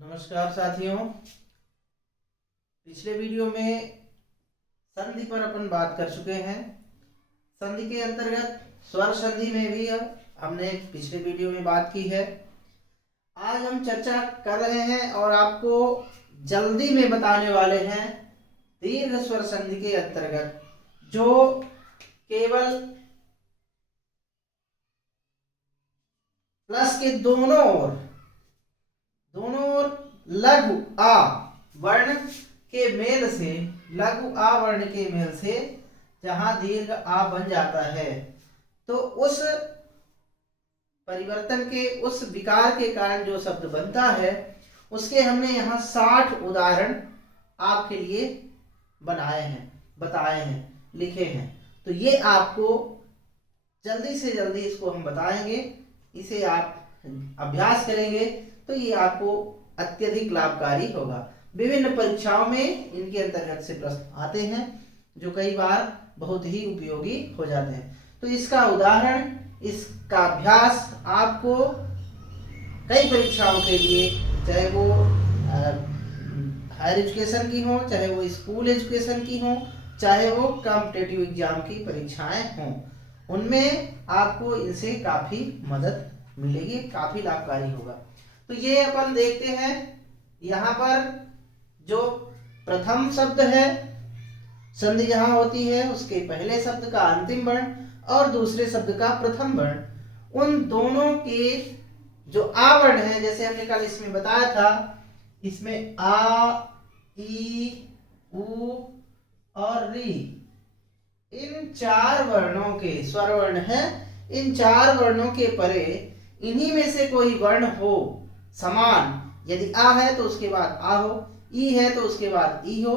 नमस्कार साथियों। पिछले वीडियो में संधि पर अपन बात कर चुके हैं। संधि के अंतर्गत स्वर संधि में भी हमने पिछले वीडियो में बात की है। आज हम चर्चा कर रहे हैं और आपको जल्दी में बताने वाले हैं दीर्घ स्वर संधि के अंतर्गत जो केवल प्लस के दोनों ओर लघु आ वर्ण के मेल से जहां दीर्घ आ बन जाता है तो उस परिवर्तन के उस विकार के कारण जो शब्द बनता है उसके हमने यहाँ 60 उदाहरण आपके लिए बनाए हैं, बताए हैं, लिखे हैं। तो ये आपको जल्दी से जल्दी इसको हम बताएंगे। इसे आप अभ्यास करेंगे तो ये आपको अत्यधिक लाभकारी होगा। विभिन्न परीक्षाओं में इनके अंतर्गत से प्रश्न आते हैं जो कई बार बहुत ही उपयोगी हो जाते हैं। तो इसका उदाहरण, इसका अभ्यास आपको कई परीक्षाओं के लिए, चाहे वो हायर एजुकेशन की हो, चाहे वो स्कूल एजुकेशन की हो, चाहे वो कॉम्पिटिटिव एग्जाम की परीक्षाएं हों, उनमें आपको इनसे काफी मदद मिलेगी, काफी लाभकारी होगा। तो ये अपन देखते हैं यहाँ पर जो प्रथम शब्द है, संधि जहां होती है उसके पहले शब्द का अंतिम वर्ण और दूसरे शब्द का प्रथम वर्ण, उन दोनों के जो आ वर्ण है, जैसे हमने कल इसमें बताया था, इसमें आ, ई, उ और री, इन चार वर्णों के स्वर वर्ण है। इन चार वर्णों के परे इन्हीं में से कोई वर्ण हो समान, यदि आ है तो उसके बाद आ हो, ई है तो उसके बाद ई हो,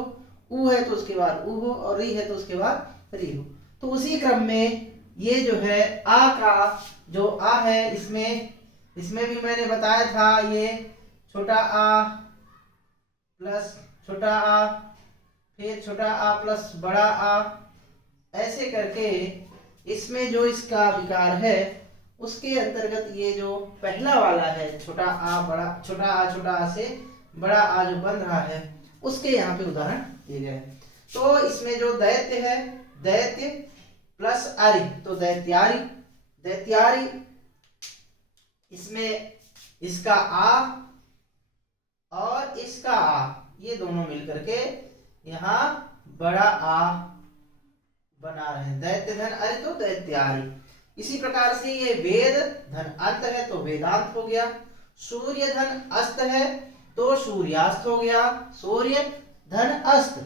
उ है तो उसके बाद उ हो और री है तो उसके बाद री हो। तो उसी क्रम में ये जो है आ का जो आ है, इसमें भी मैंने बताया था, ये छोटा आ प्लस छोटा आ, फिर छोटा आ प्लस बड़ा आ, ऐसे करके इसमें जो इसका विकार है उसके अंतर्गत ये जो पहला वाला है, छोटा आ छोटा आ से बड़ा आ जो बन रहा है, उसके यहाँ पे उदाहरण दिए गए हैं। तो इसमें जो दैत्य है, दैत्य प्लस आरी, तो दैत्यारी, इसमें इसका आ और इसका आ, ये दोनों मिलकर के यहाँ बड़ा आ बना रहे हैं, दैत्य धन अरि तो दैत्यारी। इसी प्रकार से ये वेद धन अंत है तो वेदांत हो गया, सूर्य धन अस्त है तो सूर्यास्त हो गया, सूर्य धन अस्त,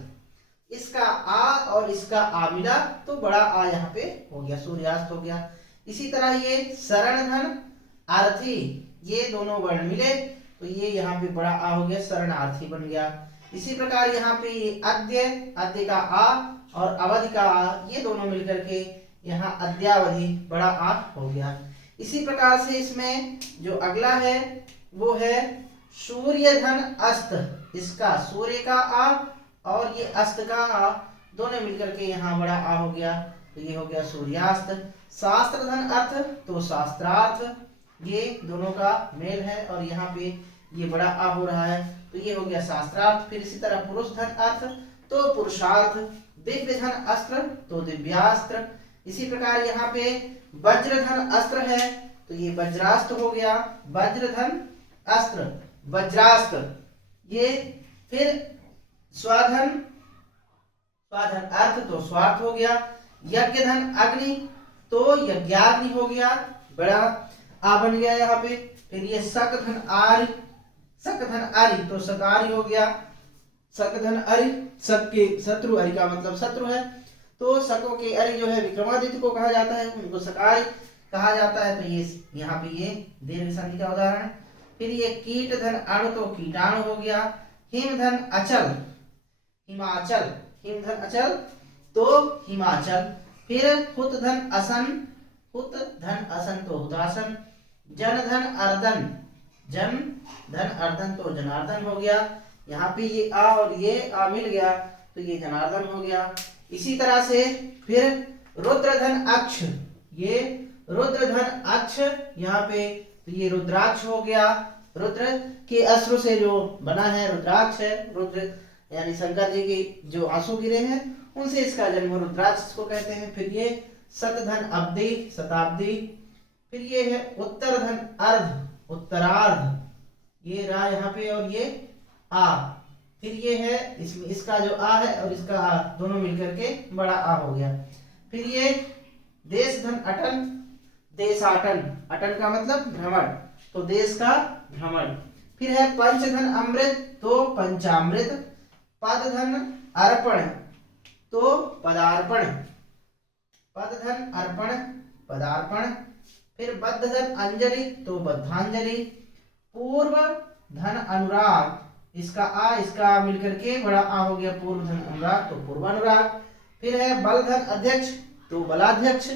इसका आ और इसका आ मिला तो बड़ा आ यहाँ पे हो गया, सूर्यास्त हो गया। इसी तरह ये शरण धन आर्थी, ये दोनों वर्ण मिले तो ये यहाँ पे बड़ा आ हो गया, शरणार्थी बन गया। इसी प्रकार यहाँ पे अद्य का आ और अवधि का आ, ये दोनों मिलकर के यहाँ अद्यावधि बड़ा आ हो गया। इसी प्रकार से इसमें जो अगला है वो है सूर्य धन अस्त, इसका सूर्य का आ और ये अस्त का आ दोनों मिलकर के यहाँ बड़ा आ हो गया, तो ये हो गया सूर्यास्त। शास्त्र धन अर्थ तो शास्त्रार्थ, ये दोनों का मेल है और यहाँ पे ये बड़ा आ हो रहा है तो ये हो गया शास्त्रार्थ। फिर इसी तरह पुरुष धन अर्थ तो पुरुषार्थ, दिव्य धन अस्त्र तो दिव्यास्त्र। इसी प्रकार यहाँ पे वज्र धन अस्त्र है तो ये वज्रास्त्र हो गया, वज्र धन अस्त्र वज्रास्त्र। ये फिर स्वाधन अर्थ तो स्वार्थ हो गया, यज्ञ धन अग्नि तो यज्ञाग्नि हो गया, बड़ा आ बन गया यहाँ पे। फिर ये शक धन आरि तो शकारी हो गया, शक धन अरि, शक के शत्रु, अरि का मतलब शत्रु है, तो शकों के अरि जो है विक्रमादित्य को कहा जाता है, उनको शकारी कहा जाता है, तो ये यहाँ पे ये दीर्घ संधि का उदाहरण है। फिर ये कीट धन अणु तो कीटाणु हो गया, हिम धन अचल हिमाचल, हिम धन अचल तो हिमाचल। फिर हुत धन असन तो हुतासन, जन धन अर्दन तो जनार्दन हो गया। यहाँ पे ये आ और ये आ मिल गया तो ये जनार्दन हो गया। इसी तरह से फिर रुद्र धन अक्ष, ये रुद्र धन अक्ष यहाँ पे तो ये रुद्राक्ष हो गया, रुद्र के अश्रु से जो बना है, रुद्राक्ष है, रुद्र यानी शंकर जी की जो आंसू गिरे हैं उनसे इसका जन्म रुद्राक्ष को कहते हैं। फिर ये शतधन अब्दी, शताब्दी। फिर ये है उत्तर धन अर्ध, उत्तरार्ध, ये रा यहाँ पे और ये आ। फिर ये है इसमें इसका जो आ है और इसका आ दोनों मिलकर के बड़ा आ हो गया। फिर ये देश धन अटन, देशाटन, अटन का मतलब भ्रमण, तो देश का भ्रमण। फिर है पंचधन अमृत, तो पंचामृत। पद धन अर्पण, तो पदार्पण, पद धन अर्पण, पदार्पण। फिर बद्ध धन अंजलि, तो बद्धांजलि। पूर्व धन अनुराग, इसका आ इसका आ मिलकर के बड़ा आ हो गया, पूर्व धन अनुराग, तो पूर्वानुराग। फिर है बल धन अध्यक्ष, तो बलाध्यक्ष।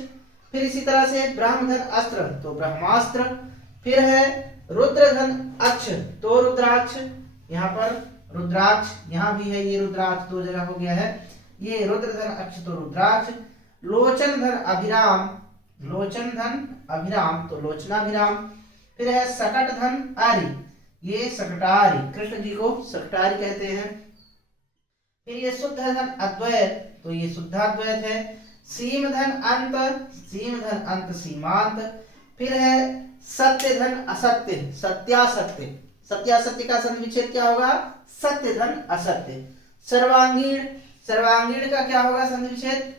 फिर इसी तरह से ब्रह्म धन अस्त्र, तो ब्रह्मास्त्र। फिर है रुद्र धन अक्ष, तो रुद्राक्ष, यहाँ पर रुद्राक्ष, यहाँ भी है ये रुद्राक्ष, दो जगह हो गया है। ये रुद्र धन अक्ष, तो रुद्राक्ष। लोचन धन अभिराम, लोचन धन अभिराम, तो लोचनाभिराम। फिर है सकट धन आरी, ये सकटारी, कृष्ण जी को सकटारी कहते हैं। फिर ये शुद्ध धन अद्वैत, तो ये शुद्धाद्वैत है। सीम धन अंत, सीम धन अंत सीमांत। फिर है सत्य धन असत्य, सत्यासत्य, सत्यासत्य का संधि विच्छेद क्या होगा, सत्य धन असत्य। सर्वांगीण, सर्वांगीण का क्या होगा संधि विच्छेद,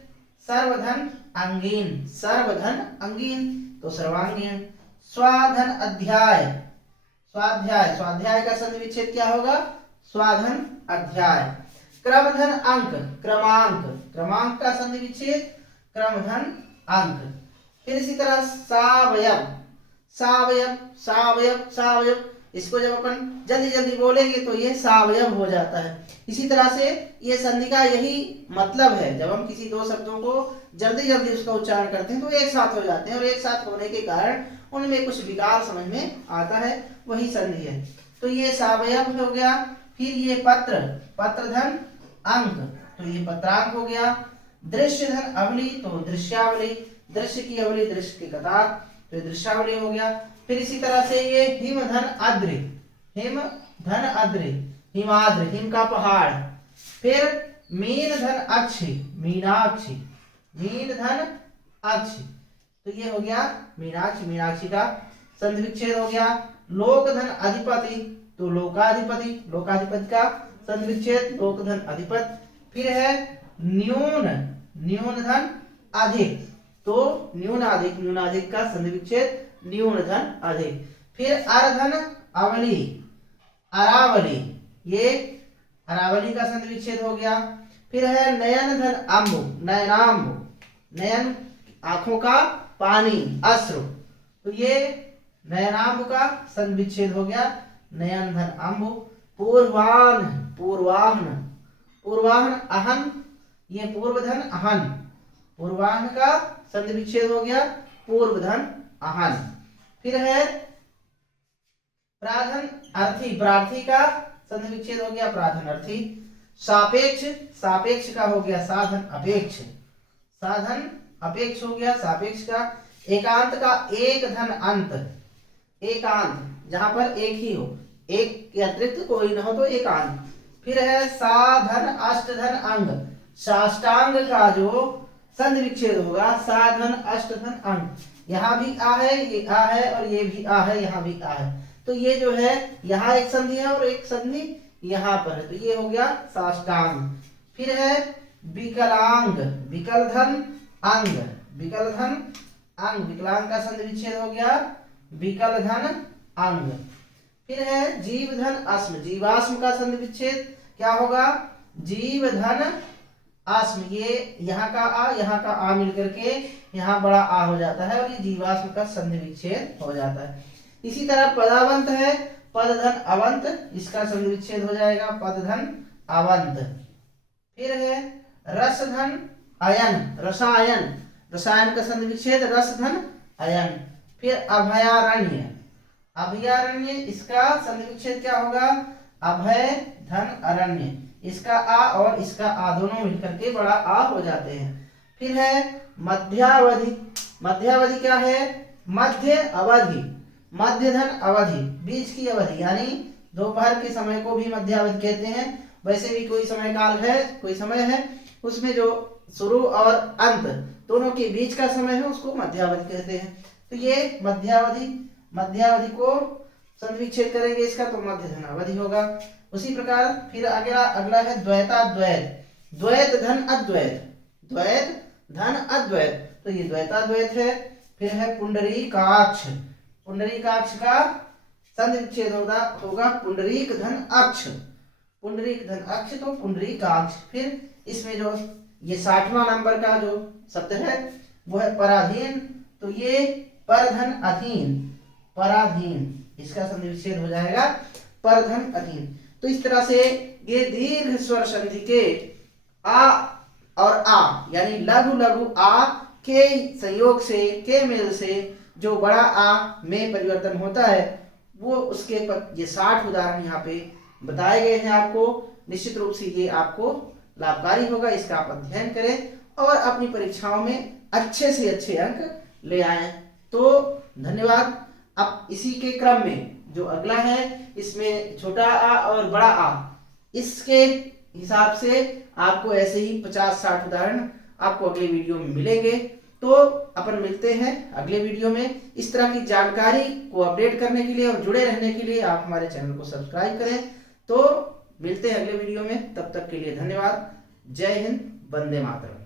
सर्वधन अंगीन, सर्वधन अंगीन, तो सर्वांगीण। स्वाधन अध्याय, स्वाध्याय, स्वाध्याय का संधि विच्छेद क्या होगा, स्वाधन अध्याय। क्रमधन अंक, क्रमांक, क्रमांक का संधि विच्छेद क्रमधन अंक। फिर इसी तरह सावयव, सावयव, सावयव, सावयव, इसको जब अपन जल्दी जल्दी बोलेंगे तो ये सावयव हो जाता है। इसी तरह से ये संधि का यही मतलब है, जब हम किसी दो शब्दों को जल्दी जल्दी उसका उच्चारण करते हैं तो एक साथ हो जाते हैं, और एक साथ होने के कारण उनमें कुछ विकार समझ में आता है, वही संधि है। तो ये सावयव हो गया। फिर ये पत्र, पत्रधन अंक, तो ये पत्रांक हो गया। दृश्य धन अवली, तो दृश्यावली, दृश्य की अवली, दृश्य की कतार, तो ये दृश्यावली हो गया। फिर इसी तरह से ये हिम धन अद्रि, हिम धन अद्रि, हिमाद्रि, हिम का पहाड़। फिर मीन धन अक्षी, मीनाक्षी, मीन धन अक्षी, तो ये हो गया मीनाक्षी, मीनाक्षी का संधि विच्छेद हो गया। लोक धन अधिपति, तो लोकाधिपति, लोकाधिपति का संधि विच्छेद लोक धन अधिपति। फिर है न्यून, न्यून धन अधिक, तो न्यूनाधिक, न्यूनाधिक का संधि विच्छेद न्यून धन अधिक। फिर अर्धन अवली, अरावली, ये अरावली का संधि विच्छेद हो गया। फिर है नयन धन अम्बु, नयनाम्बु, नयन आंखों का पानी, अश्रु, तो ये नयनाम्बु का संधि विच्छेद हो गया, नयन धन अम्बु। पूर्वाहन, पूर्वाहन, पूर्वाहन अहन, ये पूर्वधन अहन, पूर्वाहन का संधि विच्छेद हो गया, पूर्वधन अहन। फिर है प्राधन अर्थी, प्रार्थी का संधि विच्छेद हो गया, प्राधन अर्थी। सापेक्ष, सापेक्ष का हो गया साधन अपेक्ष, साधन अपेक्ष हो गया सापेक्ष का। एकांत का एक धन अंत, एकांत जहां पर एक ही हो, एक के अतिरिक्त कोई न हो तो एकांत। फिर है साधन अष्टधन अंग, साष्टांग का जो संधि विच्छेद होगा, साधन अष्टधन अंग, यहाँ भी आ है, ये आ है और ये भी आ है, यहाँ भी आ है, तो ये जो है यहाँ एक संधि है और एक संधि यहाँ पर है, तो ये हो गया साष्टांग। फिर है विकलांग, विकल धन अंग, विकल धन अंग, विकलांग का संधि विच्छेद हो गया विकल धन अंग। फिर है जीव धन अस्म, जीवाश्म का संधि विच्छेद क्या होगा, जीव धन अस्म, ये यहाँ का आ यहाँ का आ मिलकर के यहाँ बड़ा आ हो जाता है और ये जीवाश्म का संधि विच्छेद हो जाता है। इसी तरह पदावंत है, पद धन अवंत, इसका संधि विच्छेद हो जाएगा पद धन अवंत। फिर है रस धन अयन, रसायन, रसायन का संधि विच्छेद रस धन अयन। फिर अभयारण्य, अभयारण्य, इसका संधि विच्छेद क्या होगा, अभय धन अरण्य, इसका आ और इसका आ दोनों मिलकर के बड़ा आ हो जाते हैं। फिर है मध्यावधि, मध्यावधि क्या है, मध्य अवधि, मध्यधन अवधि, बीच की अवधि, यानी दोपहर के समय को भी मध्यावधि कहते हैं। वैसे भी कोई समय काल है, कोई समय है, उसमें जो शुरू और अंत दोनों के बीच का समय है उसको मध्यावधि कहते हैं। तो ये मध्यावधि, मध्यावधि को संधि विच्छेद करेंगे इसका तो मध्यधन अवधि होगा। उसी प्रकार फिर अगला अगला है द्वैताद्वैत, द्वैत धन अद्वैत, द्वैत धन अद्वैत, तो ये द्वैताद्वैत है। फिर है पुंडरीकाक्ष, पुंडरीकाक्ष का संधि विच्छेद होगा पुंडरीक धन अक्ष, पुंडरीक धन अक्ष तो पुंडरीकाक्ष। फिर इसमें जो ये 60वां नंबर का जो शब्द है वो है पराधीन, तो ये परधन अधीन, पराधीन, इसका संधि विच्छेद हो जाएगा परधन अधीन। तो इस तरह से ये दीर्घ स्वर संधि के आ और आ यानी लघु लघु आ के संयोग से, के मेल से जो बड़ा आ में परिवर्तन होता है वो उसके पर ये 60 उदाहरण यहाँ पे बताए गए हैं आपको। निश्चित रूप से ये आपको लाभकारी होगा, इसका आप अध्ययन करें और अपनी परीक्षाओं में अच्छे से अच्छे अंक ले आए। तो धन्यवाद। अब इसी के क्रम में जो अगला है इसमें छोटा आ और बड़ा आ, इसके हिसाब से आपको ऐसे ही 50-60 उदाहरण आपको अगले वीडियो में मिलेंगे। तो अपन मिलते हैं अगले वीडियो में। इस तरह की जानकारी को अपडेट करने के लिए और जुड़े रहने के लिए आप हमारे चैनल को सब्सक्राइब करें। तो मिलते हैं अगले वीडियो में, तब तक के लिए धन्यवाद। जय हिंद, वंदे मातरम।